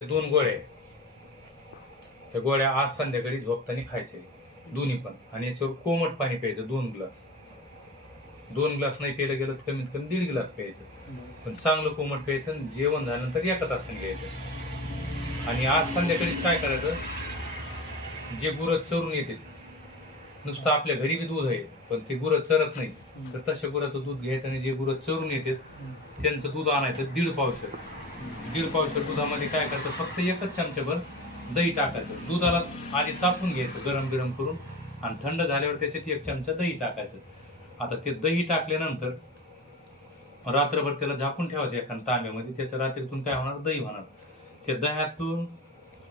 2 गोळ्या त्या गोळ्या आज संध्याकाळी झोपताना खायचे दोन्ही पण, आणि याच्यावर कोमट पाणी प्यायचं 2 ग्लास. 2 ग्लास नाही प्यायला गेलं तर कमीत कमी 1.5 ग्लास प्यायचं, पण चांगलं कोमट प्यायचं. जेवण झाल्यानंतर 1 तासाने घ्यायचं. आणि आज संध्याकाळी काय करायचं, जे गुरं चरून येते, नुसतं आपल्या घरी बी दूध आहे पण ते गुरं चरत नाही, तर तशा गुराचं दूध घ्यायचं. आणि जे गुरं चरून येतात त्यांचं दूध आणायचं 1.5 पावशेर. 1.5 पावशेर दुधामध्ये काय करायचं, फक्त 1 चमचाभर दही टाकायचं. दुधाला आधी तापून घ्यायचं गरम बिरम करून, आणि थंड झाल्यावर त्याच्यात 1 चमचा दही टाकायचं. आता ते दही टाकल्यानंतर रात्रभर त्याला झाकून ठेवायचं एखाद्या तांब्यामध्ये. त्याचं रात्रीतून काय होणार, दही होणार. त्या दह्यातून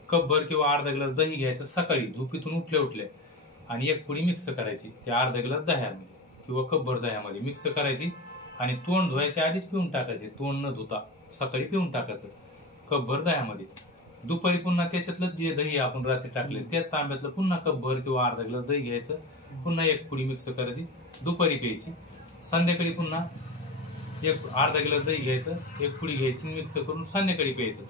कपभर किंवा अर्धा ग्लास दही घ्यायचं सकाळी झोपेतून उठल्या आणि 1 पुडी मिक्स करायची त्या अर्धा ग्लास दह्यामध्ये किंवा कपभर दह्यामध्ये मिक्स करायची. आणि तोंड धुवायच्या आधीच पिऊन टाकायचे, तोंड न धुता सकाळी पिऊन टाकायचं कपभर दह्यामध्ये. दुपारी पुन्हा त्याच्यातलं जे दही आपण रात्री टाकले त्याच तांब्यातलं पुन्हा कपभर किंवा अर्धा ग्लास दही घ्यायचं, पुन्हा 1 पुडी मिक्स करायची, दुपारी प्यायची. संध्याकाळी पुन्हा अर्धा ग्लास दही घ्यायचं, 1 पुडी घ्यायची, मिक्स करून संध्याकाळी प्यायचं.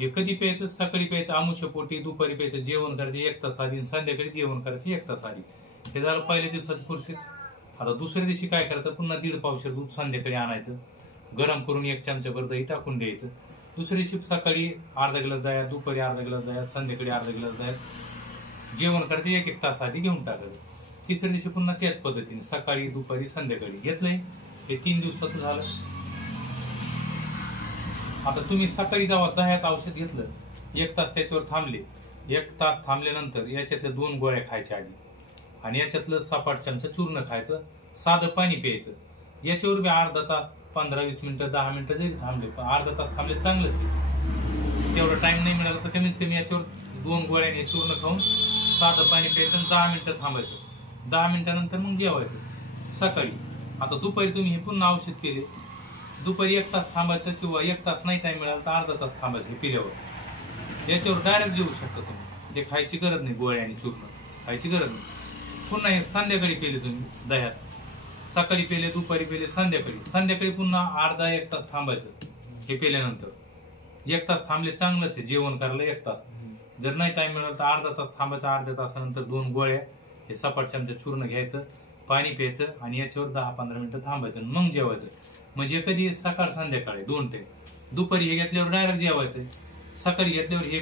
हे कधी प्यायचं, सकाळी प्यायचं आमुष्य पोटी, दुपारी प्यायचं, जेवण करायचे 1 तास आधी, संध्याकाळी जेवण करायचे 1 तास आधी. हे झालं पहिल्या दिवसाचं प्रोसेस. आता दुसऱ्या दिवशी काय करायचं, पुन्हा 1.5 पावशेर दूध संध्याकाळी आणायचं, गरम करून 1 चमचाभर दही टाकून द्यायचं. दुसरी दिवशी सकाळी अर्धा ग्लास दह्या, दुपारी अर्धा ग्लास दह्या, संध्याकाळी अर्धा ग्लास दह्या, जेवण करायचे 1 तास आधी घेऊन टाकायचं. तिसऱ्या दिवशी पुन्हा त्याच पद्धतीने सकाळी दुपारी संध्याकाळी घेतलंय. हे 3 दिवसाचं झालं. आता तुम्ही सकाळी जेव्हा दह्यात औषध घेतलं, 1 तास त्याच्यावर थांबले, 1 तास थांबल्यानंतर याच्यातल्या 2 गोळ्या खायच्या आधी, आणि याच्यातलं सपाट चमचा चूर्ण खायचं, साधं पाणी प्यायचं. याच्यावर बी अर्धा तास, 15-20 मिनिटं, 10 मिनिटं जरी थांबले, पण अर्धा तास थांबले चांगलंच आहे. तेवढं टाइम नाही मिळाला तर कमीत कमी याच्यावर 2 गोळ्याने चूर्ण खाऊन साधं पाणी प्यायचं, 10 मिनिटं थांबायचं. 10 मिनिटानंतर मग जेवायचं सकाळी. आता दुपारी तुम्ही हे पुन्हा औषध केले, दुपारी 1 तास थांबायचं किंवा 1 तास नाही टाइम मिळाला तर अर्धा तास थांबायचं पिल्यावर. याच्यावर डायरेक्ट जेवू शकता तुम्ही, ते खायची गरज नाही, गोळ्या आणि चूर्ण खायची गरज नाही. पुन्हा हे संध्याकाळी पेले तुम्ही दह्यात, सकाळी पेले, दुपारी पेले, संध्याकाळी पुन्हा अर्धा-1 तास थांबायचं. हे पेल्यानंतर 1 तास थांबले चांगलंच आहे. जेवण करायला 1 तास, जर नाही टाइम मिळाला तर अर्धा तास थांबायचं. अर्ध्या तासानंतर 2 गोळ्या, हे सपाट चमचा चूर्ण घ्यायचं, पाणी प्यायचं, आणि याच्यावर 10-15 मिनिटं थांबायचं, मग जेवायचं. म्हणजे कधी सकाळ संध्याकाळी 2 टाइम. दुपारी हे घेतल्यावर डायरेक्ट जेवायचं, सकाळी घेतल्यावर हे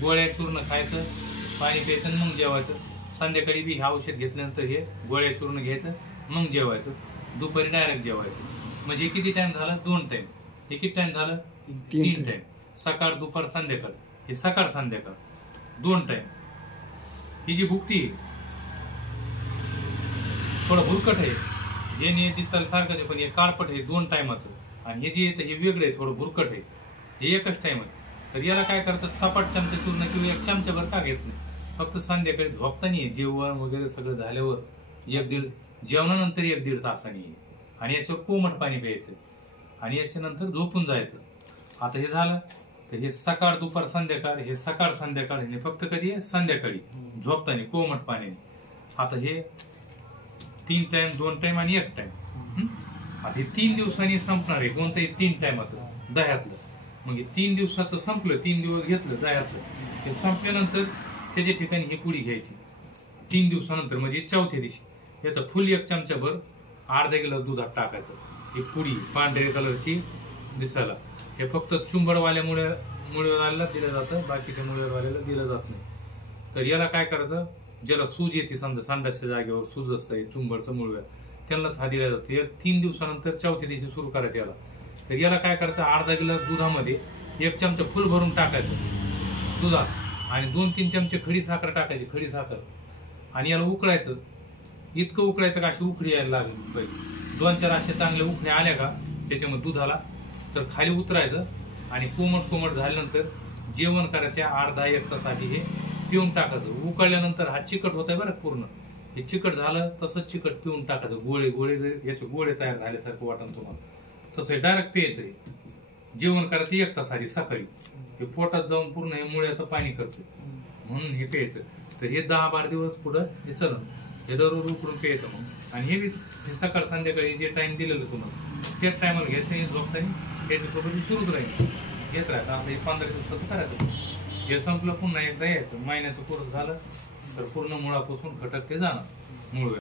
गोळ्या चूर्ण खायचं, पाणी प्यायचं, मग जेवायचं. संध्याकाळी बी हे औषध घेतल्यानंतर हे गोळ्या चूर्ण घ्यायचं, मग जेवायचं. दुपारी डायरेक्ट जेवायचं. म्हणजे किती टाइम झाला, 2 टाइम. हे किती टाइम झालं, 3 टाइम. सकाळ, दुपार, संध्याकाळ. हे सकाळ संध्याकाळ 2 टाइम. ही जी भुकटी थोडं भुरकट आहे, हे दिसायला सारखंच आहे, पण हे काळपट आहे 2 टायमाचं. आणि हे जे येतं हे वेगळं आहे, थोडं भुरकट आहे, हे 1च टाइम आहे. तर याला काय करायचं, सपाट चमचा चूर्ण किंवा 1 चमचाभर का घेत नाही, फक्त संध्याकाळी झोपताना जेवण वगैरे सगळं झाल्यावर 1-1.5, जेवणानंतर 1-1.5 तासांनी, आणि याच्यावर कोमट पाणी प्यायचं, आणि याच्यानंतर झोपून जायचं. आता हे झालं. तर हे सकाळ, दुपार, संध्याकाळ, हे सकाळ संध्याकाळ, हे फक्त कधी आहे, संध्याकाळी झोपताना कोमट पाण्याने. आता हे 3 टाइम, 2 टाइम आणि 1 टाइम. आता हे 3 दिवसांनी संपणार आहे. कोणतंही 3 टाइमाचं दह्यातलं. मग हे 3 दिवसाचं संपलं, 3 दिवस घेतलं दह्यातलं, हे संपल्यानंतर त्याच्या ठिकाणी ही पुडी घ्यायची. 3 दिवसानंतर म्हणजे 4थ्या दिवशी याचा फुल 1 चमचाभर अर्धा ग्लास दुधात टाकायचं. ही पुडी पांढऱ्या कलरची दिसायला, हे फक्त मुळेवाल्याला दिलं जातं, बाकीच्या मुळेवाल्याला दिलं जात नाही. तर याला काय करायचं, ज्याला सूज येते, समजा संडासच्या जागेवर सूज असतं, चुंबडचं मुळव्या, त्यांनाच हा दिला जातो. हे 3 दिवसानंतर 4थ्या दिवशी सुरू करायचं याला. तर याला काय करायचं, अर्धा ग्लास दुधामध्ये 1 चमचा फुल भरून टाकायचं दुधात, आणि 2-3 चमचे खडी साखर टाकायची, खडी साखर, आणि याला उकळायचं. इतकं उकळायचं का अशी उकळी यायला लागली पाहिजे. 2-4 अशा चांगल्या उकळ्या आल्या का त्याच्यामध्ये दुधाला, तर खाली उतरायचं, आणि कोमट झाल्यानंतर जेवण करायच्या अर्धा-1 तास आधी हे पिऊन टाकायचं. उकळल्यानंतर हा चिकट होत आहे बरं पूर्ण, हे चिकट झालं तसंच चिकट पिऊन टाकायचं. गोळे याचे गोळे तयार झाल्यासारखं वाटण तुम्हाला, तसं डायरेक्ट प्यायचं. जेवण करायचं 1 तास आधी सकाळी, हे पोटात जाऊन पूर्ण हे मुळ्याचं पाणी करतं, म्हणून हे प्यायचं. तर हे 10-12 दिवस पुढं हे चलन, हे दररोज उकडून प्यायचं. मग आणि हे सकाळ संध्याकाळी जे टाइम दिलेलं तुम्हाला त्याच टायमाला घ्यायचं, झोपताना त्याच्यासोबत सुरूच राहील. घेत राहायचं. असं हे 15 दिवसाचं करायचं. हे संपलं पुन्हा एकदा यायचं. महिन्याचं कोर्स झालं तर पूर्ण मुळापासून खटक ते जाणार मूळ